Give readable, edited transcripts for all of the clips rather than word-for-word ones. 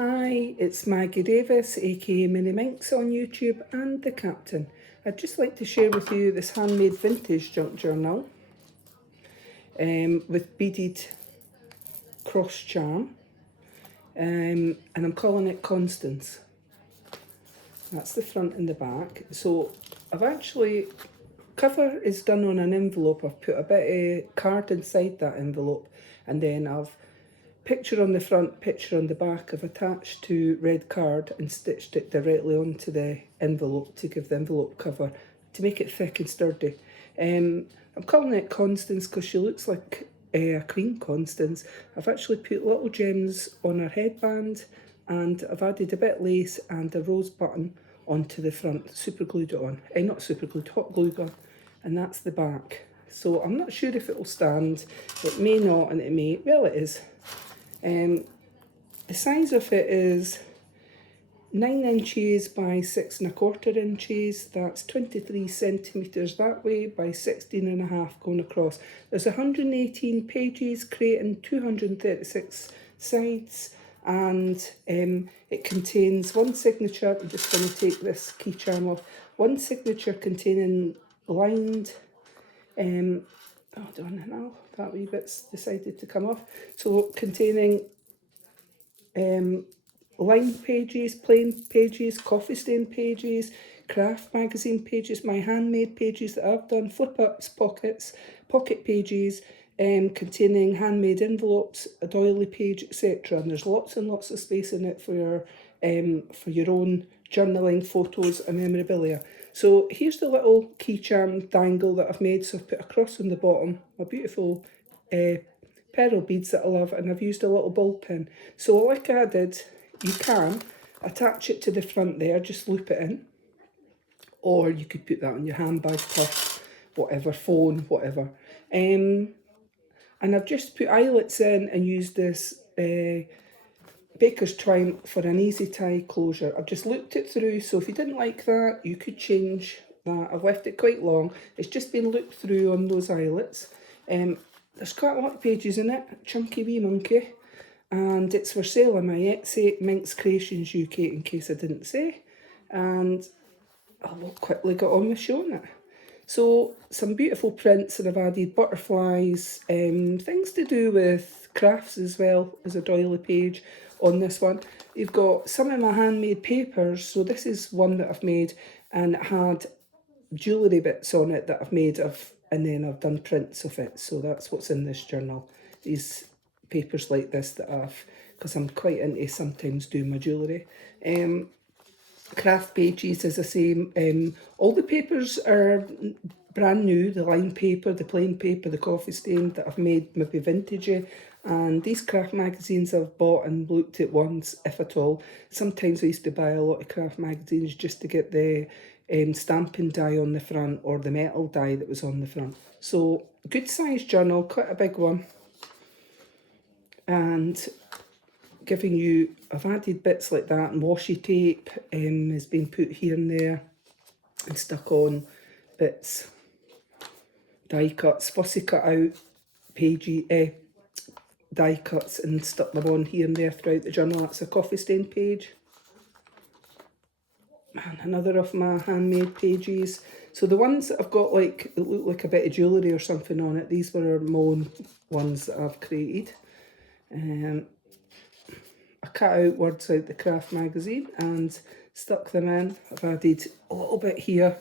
Hi, it's Maggie Davis, aka Mini Minx on YouTube and the Captain. I'd just like to share with you this handmade vintage junk journal with beaded cross charm, and I'm calling it Constance. That's the front and the back. So I've actually, cover is done on an envelope. I've put a bit of card inside that envelope, and then I've picture on the front, picture on the back. I've attached to red card and stitched it directly onto the envelope to give the envelope cover, to make it thick and sturdy. I'm calling it Constance because she looks like a Queen Constance. I've actually put little gems on her headband, and I've added a bit of lace and a rose button onto the front, super glued it on. Not super glued, hot glue gun. And that's the back. So I'm not sure if it will stand. It may not, and it may, well, it is. The size of it is 9 inches by 6 1/4 inches. That's 23 centimetres that way by 16.5 going across. There's 118 pages, creating 236 sides, and it contains one signature. I'm just going to take this key charm off. One signature containing lined, hold on now, that wee bit's decided to come off. So containing lined pages, plain pages, coffee stain pages, craft magazine pages, my handmade pages that I've done, flip-ups, pockets, pocket pages, containing handmade envelopes, a doily page, etc. And there's lots and lots of space in it for your own journaling, photos and memorabilia. So here's the little key charm dangle that I've made. So I've put a cross on the bottom, my beautiful pearl beads that I love, and I've used a little ball pin. So like I did, you can attach it to the front there, just loop it in, or you could put that on your handbag, purse, whatever, phone, whatever. And I've just put eyelets in and used this baker's twine for an easy tie closure. I've just looped it through, so if you didn't like that, you could change that. I've left it quite long. It's just been looped through on those eyelets. There's quite a lot of pages in it, chunky wee monkey, and it's for sale on my Etsy, MinxCreationsUk, in case I didn't say, and I'll quickly get on with showing it. So some beautiful prints, and I've added butterflies, things to do with crafts as well as a doily page on this one. You've got some of my handmade papers. So this is one that I've made, and it had jewellery bits on it that I've made of, and then I've done prints of it. So that's what's in this journal. These papers like this that I've, because I'm quite into sometimes doing my jewellery. Craft pages, as I say, all the papers are brand new, the lined paper, the plain paper, the coffee stain that I've made maybe vintagey, and these craft magazines I've bought and looked at once, if at all. Sometimes I used to buy a lot of craft magazines just to get the stamping die on the front, or the metal die that was on the front. So good size journal, quite a big one, and giving you, I've added bits like that, and washi tape has been put here and there and stuck on, bits, die cuts, fussy cut out pages, die cuts, and stuck them on here and there throughout the journal. That's a coffee stain page, and another of my handmade pages. So the ones that I've got like, that look like a bit of jewellery or something on it, these were my own ones that I've created. I cut out words out the craft magazine and stuck them in. I've added a little bit here.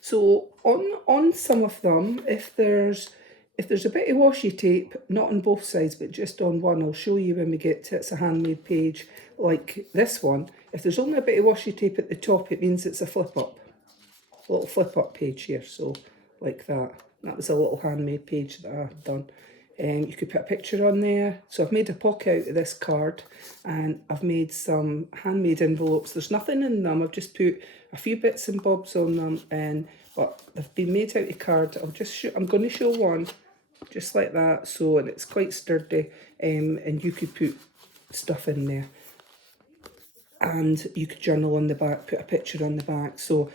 So on some of them, if there's a bit of washi tape, not on both sides but just on one, I'll show you when we get to it's a handmade page like this one. If there's only a bit of washi tape at the top, it means it's a flip-up, a little flip-up page here. So like that. That was a little handmade page that I've done. You could put a picture on there. So I've made a pocket out of this card, and I've made some handmade envelopes. There's nothing in them. I've just put a few bits and bobs on them, but they've been made out of card. I'm going to show one just like that. So, and it's quite sturdy, and you could put stuff in there. And you could journal on the back, put a picture on the back. So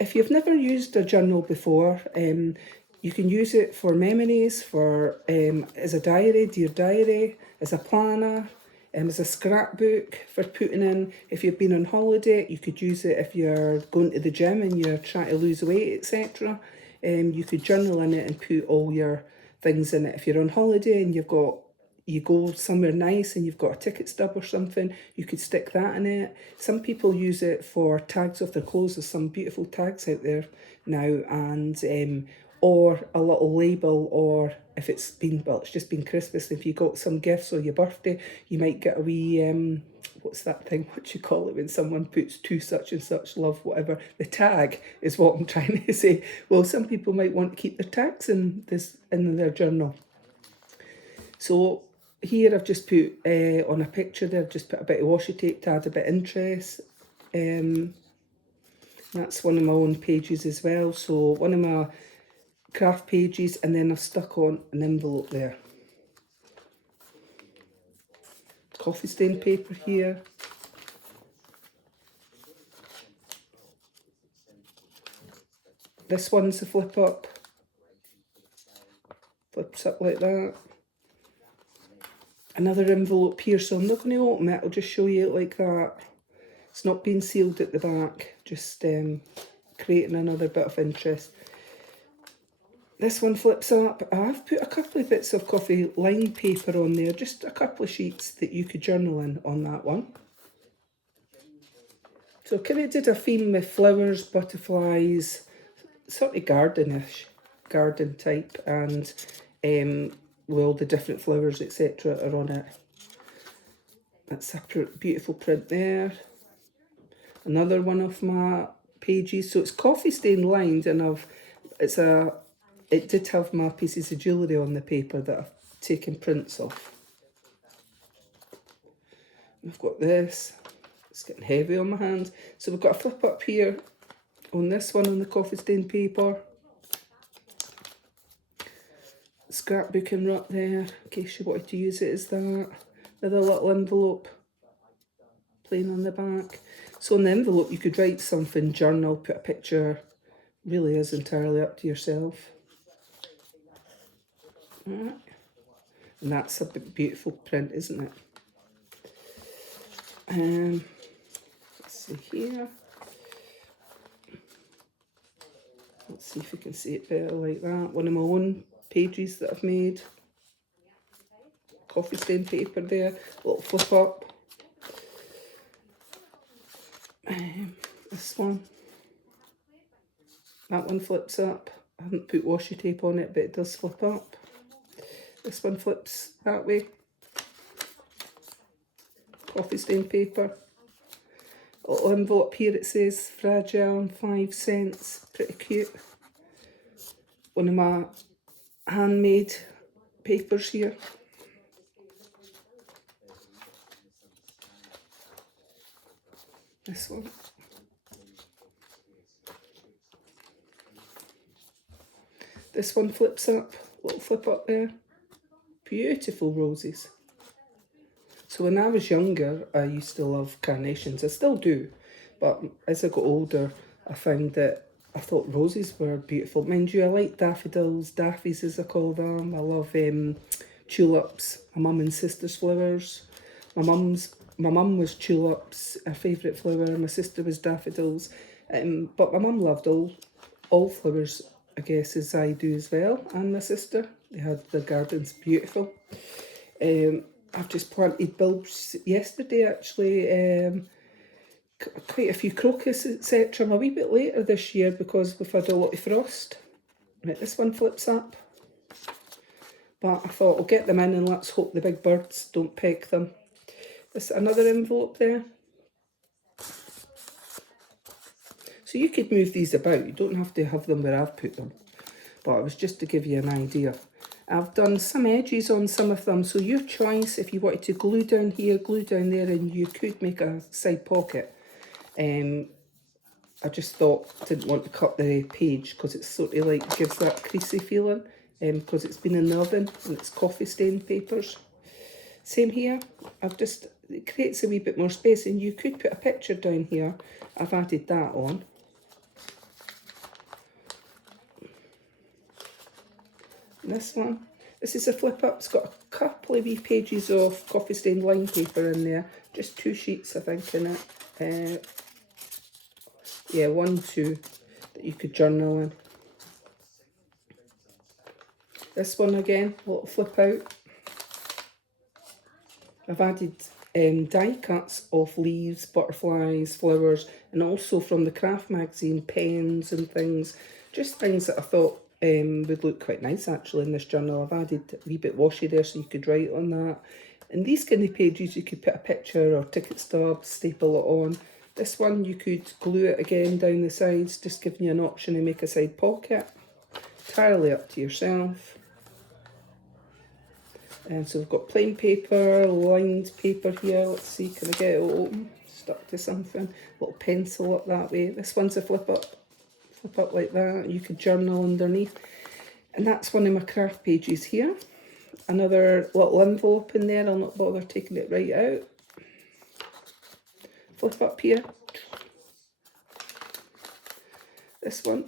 if you've never used a journal before, you can use it for memories, for as a diary, dear diary, as a planner, As a scrapbook for putting in, if you've been on holiday, you could use it if you're going to the gym and you're trying to lose weight, etc. You could journal in it and put all your things in it. If you're on holiday and you go somewhere nice and you've got a ticket stub or something, you could stick that in it. Some people use it for tags of their clothes. There's some beautiful tags out there now, and or a little label, or if it's just been Christmas, if you got some gifts or your birthday, you might get a wee, what's that thing, what do you call it when someone puts to such and such love, whatever, the tag is what I'm trying to say. Well, some people might want to keep their tags in their journal. So here I've just put, on a picture there, I've just put a bit of washi tape to add a bit of interest. That's one of my own pages as well. So one of my craft pages, and then I've stuck on an envelope there. Coffee stain paper here. This one's a flip up. Flips up like that. Another envelope here, so I'm not going to open it, I'll just show you it like that. It's not being sealed at the back, just creating another bit of interest. This one flips up. I've put a couple of bits of coffee line paper on there, just a couple of sheets that you could journal in on that one. So I kind of did a theme with flowers, butterflies, sort of gardenish, garden type, and with all the different flowers, etc. are on it. That's a beautiful print there. Another one of my pages. So it's coffee stain lined, and it did have my pieces of jewellery on the paper that I've taken prints of. I've got this. It's getting heavy on my hand. So we've got a flip up here on this one on the coffee stain paper. Scrapbook in right there, in case you wanted to use it as that. Another little envelope, plain on the back. So on the envelope you could write something, journal, put a picture. Really is entirely up to yourself. Alright. And that's a beautiful print, isn't it? Let's see here. Let's see if we can see it better like that. One of my own pages that I've made. Coffee stain paper there, little flip up. This one. That one flips up. I haven't put washi tape on it, but it does flip up. This one flips that way. Coffee stain paper. A little envelope here, it says fragile, 5 cents. Pretty cute. One of my handmade papers here. This one. This one flips up, little flip up there. Beautiful roses. So when I was younger, I used to love carnations. I still do, but as I got older, I found that I thought roses were beautiful. Mind you, I like daffodils, daffies as I call them. I love tulips, my mum and sister's flowers. My mum was tulips, her favourite flower. My sister was daffodils, but my mum loved all flowers, I guess, as I do as well. And my sister, they had their gardens beautiful. I've just planted bulbs yesterday, actually. Quite a few crocus, etc. I'm a wee bit later this year because we've had a lot of frost. Right, this one flips up. But I thought I'll get them in and let's hope the big birds don't peck them. This another envelope there. So you could move these about. You don't have to have them where I've put them. But it was just to give you an idea. I've done some edges on some of them, so your choice. If you wanted to glue down here, glue down there, and you could make a side pocket. I just thought, didn't want to cut the page because it's sort of like gives that creasy feeling, because it's been in the oven and it's coffee stain papers. Same here. It creates a wee bit more space, and you could put a picture down here. I've added that on. This one. This is a flip up. It's got a couple of wee pages of coffee stained line paper in there. Just 2 sheets, I think, in it. Yeah, 1, 2 that you could journal in. This one again, a little flip out. I've added die cuts of leaves, butterflies, flowers, and also from the craft magazine, pens and things. Just things that I thought would look quite nice actually in this journal. I've added a wee bit washi there so you could write on that. And these kind of pages you could put a picture or ticket stub, staple it on. This one you could glue it again down the sides, just giving you an option to make a side pocket. Entirely up to yourself. And so we've got plain paper, lined paper here. Let's see, can I get it open? Stuck to something. Little pencil up that way. This one's a flip up like that. You could journal underneath. And that's one of my craft pages here. Another little envelope in there. I'll not bother taking it right out. Flip up here. This one,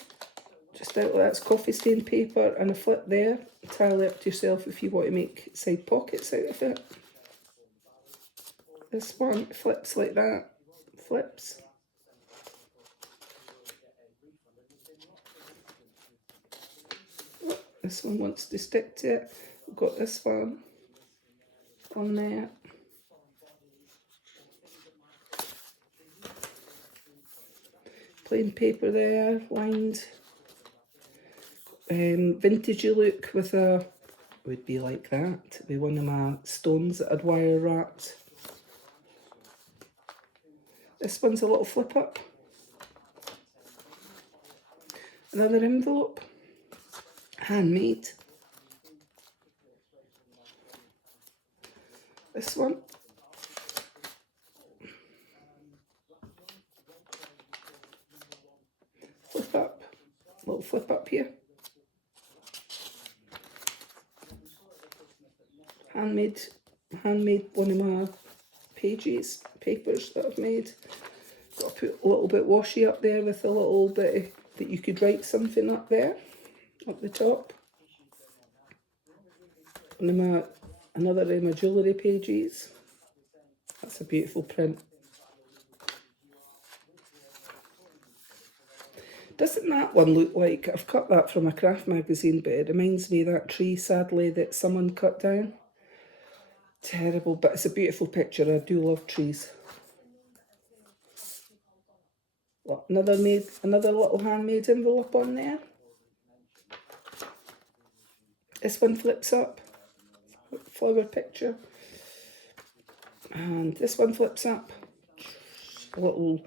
just out like that's coffee stained paper, and a flip there. Entirely up to yourself if you want to make side pockets out of it. This one flips like that. Flips. Oh, this one wants to stick to it. We've got this one on there. Plain paper there, lined. Vintagey look with a, would be like that, with one of my stones that I'd wire wrapped. This one's a little flip up. Another envelope, handmade. This one. Flip up, little flip up here. Handmade one of my papers that I've made. Got to put a little bit washi up there with a little bit that you could write something up there, up the top. Another of my jewellery pages. That's a beautiful print. Doesn't that one look like, I've cut that from a craft magazine, but it reminds me of that tree, sadly, that someone cut down. Terrible, but it's a beautiful picture. I do love trees. Look, another little handmade envelope on there. This one flips up. Flower picture. And this one flips up. One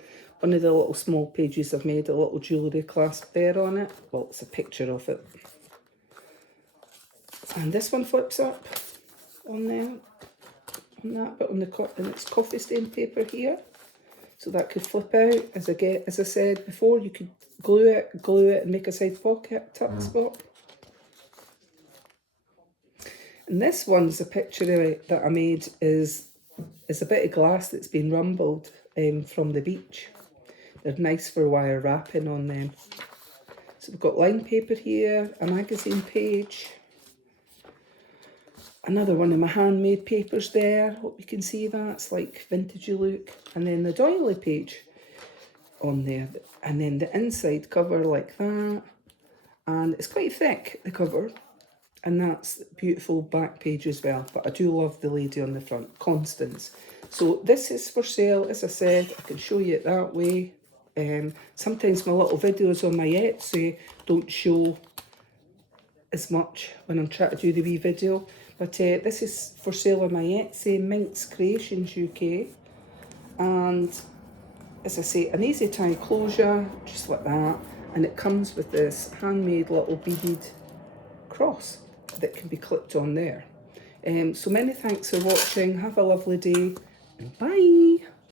of the little small pages I've made, a little jewellery clasp there on it. Well, it's a picture of it. And this one flips up on there. On that, but and it's coffee stained paper here, so that could flip out. As I said before, you could glue it and make a side pocket tuck spot. And this one's a picture that I made is a bit of glass that's been rumbled from the beach. They're nice for wire wrapping on them. So we've got lined paper here, a magazine page. Another one of my handmade papers there. Hope you can see that. It's like vintagey look. And then the doily page on there. And then the inside cover like that. And it's quite thick, the cover. And that's beautiful back page as well. But I do love the lady on the front, Constance. So this is for sale, as I said. I can show you it that way. Sometimes my little videos on my Etsy don't show as much when I'm trying to do the wee video. But this is for sale on my Etsy, MinxCreationsUk. And as I say, an easy tie closure, just like that. And it comes with this handmade little beaded cross that can be clipped on there. So many thanks for watching. Have a lovely day. And bye.